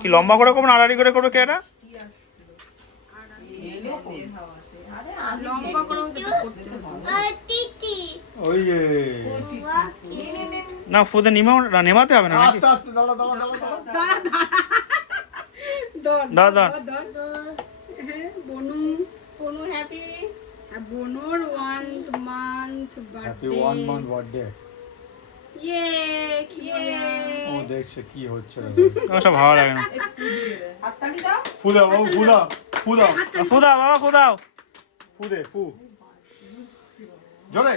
কি লম্বা করে করবো না আড়াআড়ি করে করবো কে এটা? ওই যে না ফুদে নেমাতে হবে না নাকি? আস্তে আস্তে দাঁড়া দাঁড়া দাঁড়া দাদা বনু বনু হ্যাপি বনুর 1 month happy birthday 1 month birthday. ও দেখছে কি হচ্ছে রে। আমার সব ভালো লাগে না। ফুদা ও ফুদা ফুদা ফুদাও বাবা ফুদাও। ফুদে ফু জোরে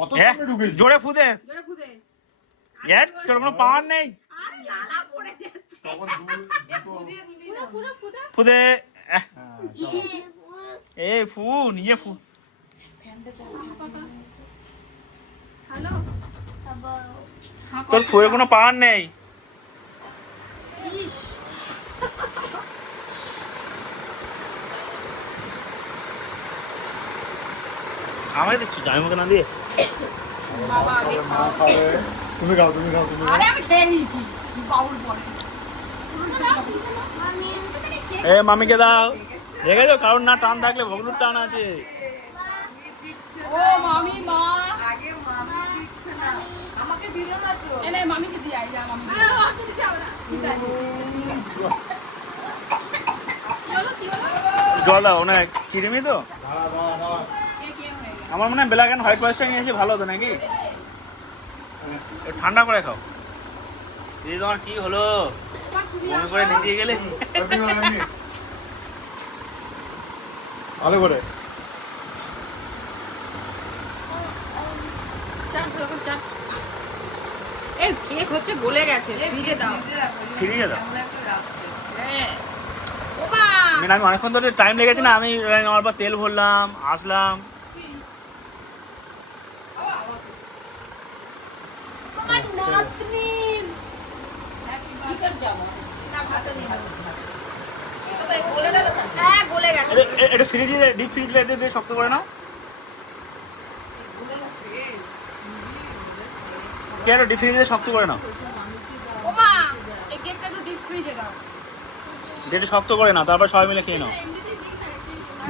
অত হ্যাঁ সামনে ঢুকেছিস জোরে ফুদে। এর তোর কোনো পাওয়ার নেই। তখন ফুদে হ্যাঁ এ ফু নিজে ফু। হ্যালো তোর ফুয়ের কোনো পাওয়ার নেই। আমাকে দেখছো জামি মতো না দিয়ে। বাবা আগে মা খাবে তুমি খাও তুমি খাও তুমি খাও। আরে আমি খেয়ে নিয়েছি বাউল পরে এ মামিকে দাও। দেখেছো কারণ না টান থাকলে ভগলুর টান আছে। ও মামি মা আগে মামি দিচ্ছে না আমাকে দিল না তো এনে মামিকে দিয়ে আই যা মামি আমাকে দিতে হবে না ঠিক আছে কি হলো জল দাও না কিরমি তো। দাঁড়া দাঁড়া দাঁড়া কে হয়ে গেল আমার মনে হয় ব্ল্যাক অ্যান্ড হোয়াইট রাইসটা নিয়েছি ভালো হতো নাকি? একটু ঠান্ডা করে খাও। দিদি তোমার কি হলো মনে করে নিতে গেলে? এমনি বল, এমনি। ভালো করে চাট দাও চাট এই কেক হচ্ছে গলে গেছে ফ্রিজে দাও ফিরিয়ে দাও। হ্যাঁ ওমা আমি অনেকক্ষণ ধরে টাইম লেগেছে না। আমি আমার পর তেল ভরলাম আসলাম। তোমার নাতনির হ্যাপি বার্থডে না ভাতে নিয়ে হ্যাঁ গলে গেছে এটা ফ্রিজে ডিপ ফ্রিজ বেঁধে দিয়ে শক্ত করে নাও। কেন ডিপ ফ্রিজে শক্ত করে নাও। ওমা এই কেকটা একটু ডিপ ফ্রিজে দাও যেটা শক্ত করে নাও তারপর সবাই মিলে খেয়ে নাও।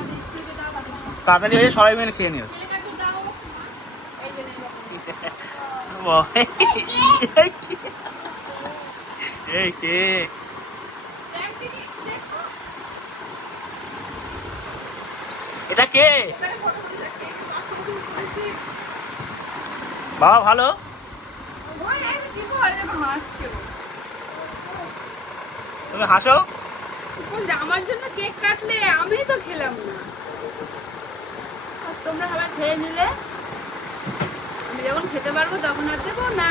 ডিপ ফ্রিজে দাও বাকি তাড়াতাড়ি হয়ে সবাই মিলে খেয়ে নিও। ছেলেকে একটু দাও এই যে এই কে এটা কে বাবা ভালো? তুমি হাসো। আমার জন্য কেক কাটলে আমি তো খেলাম না আর তোমরা সবাই খেয়ে নিলে আমি যখন খেতে পারবো তখন আর দেবো না